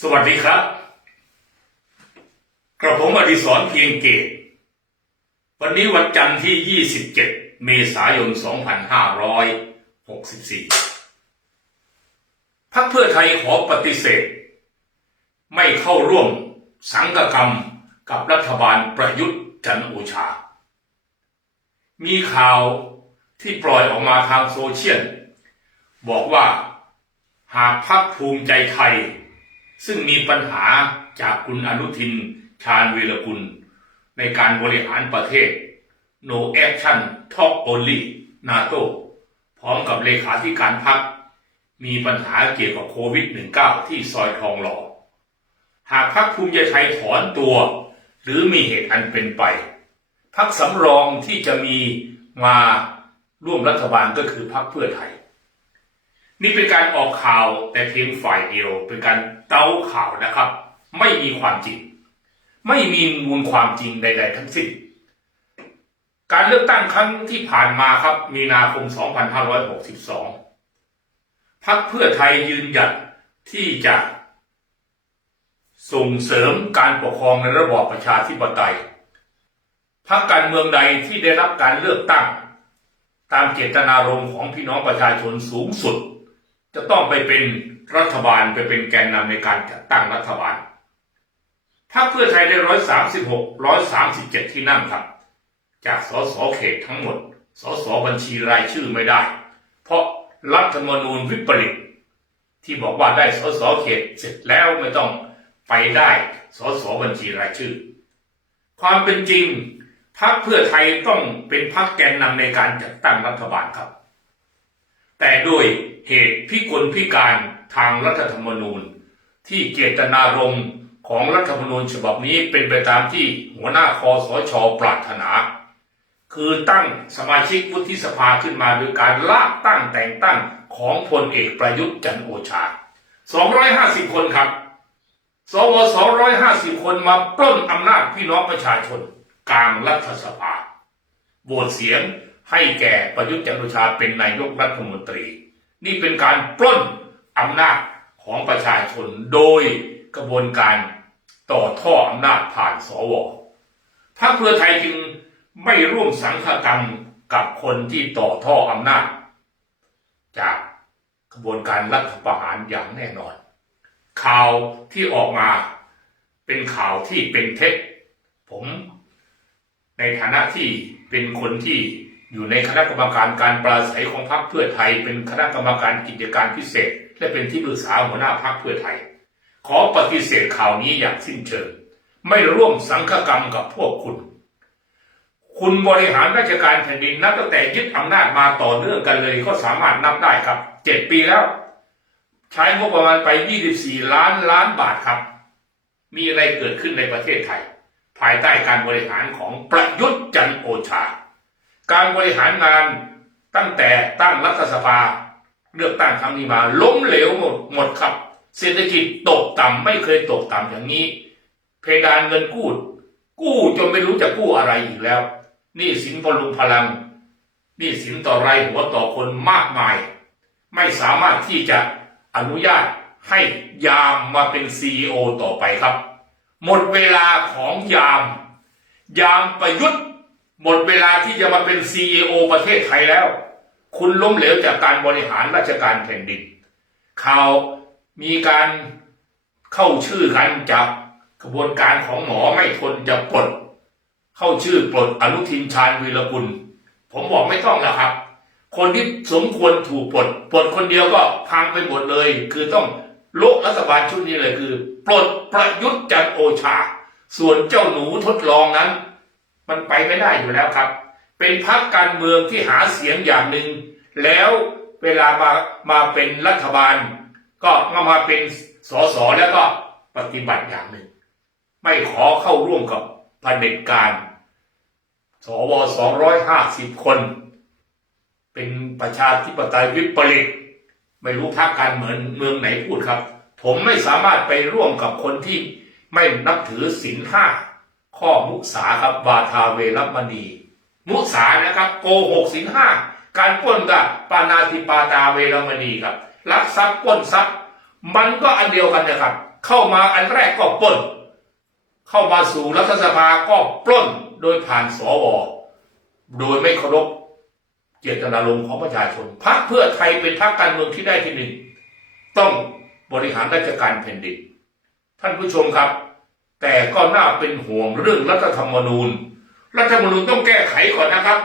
สวัสดีครับ กระผมอดิศรเพียงเกต วันนี้วันจันทร์ที่ 27 เมษายน 2564พักเพื่อไทยขอปฏิเสธ ไม่เข้าร่วมสังกกรรมกับรัฐบาลประยุทธ์จันโอชา มีข่าวที่ปล่อยออกมาทางโซเชียล บอกว่าหากพักภูมิใจไทย ซึ่งมีปัญหาจากคุณอนุทิน ชาญวีรกุล ในการบริหารประเทศ no action talk only NATO พร้อมกับเลขาธิการพักมีปัญหาเกี่ยวกับโควิด -19 ที่ซอยทองหล่อ หากพักภูมิใจไทยถอนตัว หรือมีเหตุอันเป็นไปพักสำรองที่จะมีมาร่วมรัฐบาลก็คือพักเพื่อไทย นี่เป็นการออกข่าวแต่เพียงฝ่ายเดียว เป็นการเต้าข่าวนะครับ ไม่มีความจริง ไม่มีมูลความจริงใด ๆ ทั้งสิ้นการเลือกตั้งครั้งที่ผ่านมาครับ มีนาคม 2562พักเพื่อไทยยืนหยัดที่จะส่งเสริมการปกครองในระบอบประชาธิปไตยพักการเมืองใดที่ได้รับการเลือกตั้ง ตามเจตนารมณ์ของพี่น้องประชาชนสูงสุด จะต้องไปเป็นรัฐบาลไปเป็นแกนนำในการจัดตั้งรัฐบาลพรรคเพื่อไทยได้ร้อยสามสิบหกร้อยสามสิบเจ็ดที่นั่งครับ จากสสเขตทั้งหมด สสบัญชีรายชื่อไม่ได้ เพราะรัฐธรรมนูญวิปริตที่บอกว่าได้สสเขตเสร็จแล้วไม่ต้องไปได้สสบัญชีรายชื่อ ความเป็นจริงพรรคเพื่อไทยต้องเป็นพรรคแกนนำในการจัดตั้งรัฐบาลครับ แต่ด้วยเหตุพิกลพิการทางรัฐธรรมนูญ ที่เจตนารมณ์ของรัฐธรรมนูญฉบับนี้เป็นไปตามที่หัวหน้าคอสชปรารถนา คือตั้งสมาชิกวุฒิสภาขึ้นมาโดยการลากตั้งแต่งตั้งของพลเอกประยุทธ์จันทร์โอชา 250 คนครับสว250 คนมาปล้นอำนาจพี่น้องประชาชนกลางรัฐสภาโหวตเสียง ให้แก่ประยุทธ์จันทร์โอชาเป็นนายกรัฐมนตรี นี่เป็นการปล้นอำนาจของประชาชนโดยกระบวนการต่อท่ออำนาจผ่านสวพรรคเพื่อไทยจึงไม่ร่วมสังฆกรรมกับคนที่ต่อท่ออำนาจ จากกระบวนการรัฐประหารอย่างแน่นอน ข่าวที่ออกมาเป็นข่าวที่เป็นเท็จผมในฐานะที่เป็นคนที่ อยู่ในคณะกรรมการการปราศัยของพรรคเพื่อไทย เป็นคณะกรรมการกิจการพิเศษ และเป็นที่ปรึกษาหัวหน้าพรรคเพื่อไทย ขอปฏิเสธข่าวนี้อย่างสิ้นเชิง ไม่ร่วมสังฆกรรมกับพวกคุณ คุณบริหารราชการแผ่นดินนับตั้งแต่ยึดอำนาจมาต่อเนื่องกันเลยก็สามารถนับได้ครับเจ็ดปีแล้ว ใช้งบประมาณไป 24 ล้านล้านบาทครับ มีอะไรเกิดขึ้นในประเทศไทย ภายใต้การบริหารของประยุทธ์จันโอชา การบริหารงานตั้งแต่ตั้งรัฐสภา เลือกตั้งครั้งนี้มา ล้มเหลวหมดหมดครับ เศรษฐกิจตกต่ำไม่เคยตกต่ำอย่างนี้ เพดานเงินกู้กู้จนไม่รู้จะกู้อะไรอีกแล้วนี่สินพลุงพลังนี่สินต่อไรหัวต่อคนมากมาย ไม่สามารถที่จะอนุญาตให้ยามมาเป็นซีอต่อไปครับ หมดเวลาของยาม ยามประยุทธ์ หมดเวลาที่จะมาเป็นซีอประเทศไทยแล้ว คุณล้มเหลวจากการบริหารราชการแผ่นดินข่าวมีการเข้าชื่อกันจากกระบวนการของหมอไม่ทนจะปลด เข้าชื่อปลดอนุทินชาญวีรกุล ผมบอกไม่ต้องแล้วครับ คนที่สมควรถูกปลดปลดคนเดียวก็พังไปหมดเลย คือต้องโลกรัฐบาลชุดนี้เลยคือ ปลดประยุทธ์จันโอชา ส่วนเจ้าหนูทดลองนั้น มันไปไม่ได้อยู่แล้วครับ เป็นพรรคการเมืองที่หาเสียงอย่างหนึ่งแล้วเวลามามาเป็นรัฐบาล ก็มามาเป็นสสแล้วก็ปฏิบัติอย่างหนึ่ง ไม่ขอเข้าร่วมกับเผด็จการสว250คน เป็นประชาธิปไตยวิปริตไม่รู้พรรคการเมืองเมืองไหนพูดครับ ผมไม่สามารถไปร่วมกับคนที่ไม่นับถือศีลห้า ข้อมุสาครับวาทาเวรมณี มุสานะครับ โกหกศีลห้าการป้นกับปานาติปาตาเวรมณีครับลักทรัพย์ป้นทรัพย์ มันก็อันเดียวกันนะครับ เข้ามาอันแรกก็ป้น เข้ามาสู่รัฐสภาก็ปล้นโดยผ่านสวโดยไม่เคารพเจตนารมณ์ของประชาชนพรรคเพื่อไทยเป็นพรรคการเมืองที่ได้ที่หนึ่งต้องบริหารราชการแผ่นดินท่านผู้ชมครับ แต่ก็น่าเป็นห่วงเรื่องรัฐธรรมนูญ รัฐธรรมนูญต้องแก้ไขก่อนนะครับ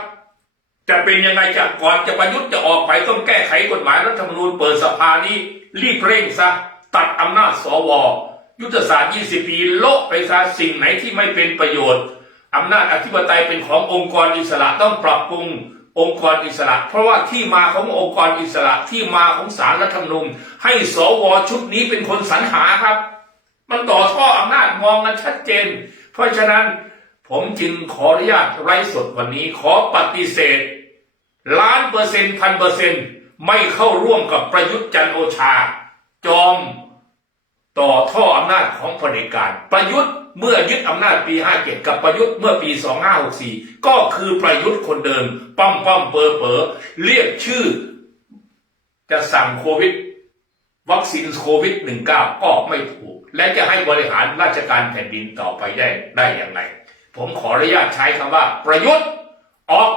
จะเป็นยังไงจะก่อนจะประยุทธ์จะออกไปต้องแก้ไขกฎหมายรัฐธรรมนูญเปิดสภานี้รีบเร่งซะตัดอำนาจสว ยุทธศาสตร์ 20 ปีโละไปซะสิ่งไหนที่ไม่เป็นประโยชน์อำนาจอธิปไตยเป็นขององค์กรอิสระต้องปรับปรุงองค์กรอิสระ เพราะว่าที่มาขององค์กรอิสระที่มาของสารรัฐธรรมนูญให้สวชุดนี้เป็นคนสรรหาครับ มันต่อท่ออำนาจมองกันชัดเจน เพราะฉะนั้นผมจึงขออนุญาตไร้สดวันนี้ขอปฏิเสธ ล้านเปอร์เซ็นต์พันเปอร์เซ็นต์ไม่เข้าร่วมกับประยุทธ์จันโอชา จอมต่อท่ออำนาจของเผด็จการ ประยุทธ์เมื่อยึดอำนาจปี 57 กับประยุทธ์เมื่อปี 2564 ก็คือประยุทธ์คนเดิมป้อมป้อมเปอเปอเรียกชื่อ จะสั่งโควิด วัคซีนโควิด 19 ก็ไม่ถูก และจะให้บริหารราชการแผ่นดินต่อไปได้ได้อย่างไร ผมขออนุญาตใช้คำว่าประยุทธ์ออก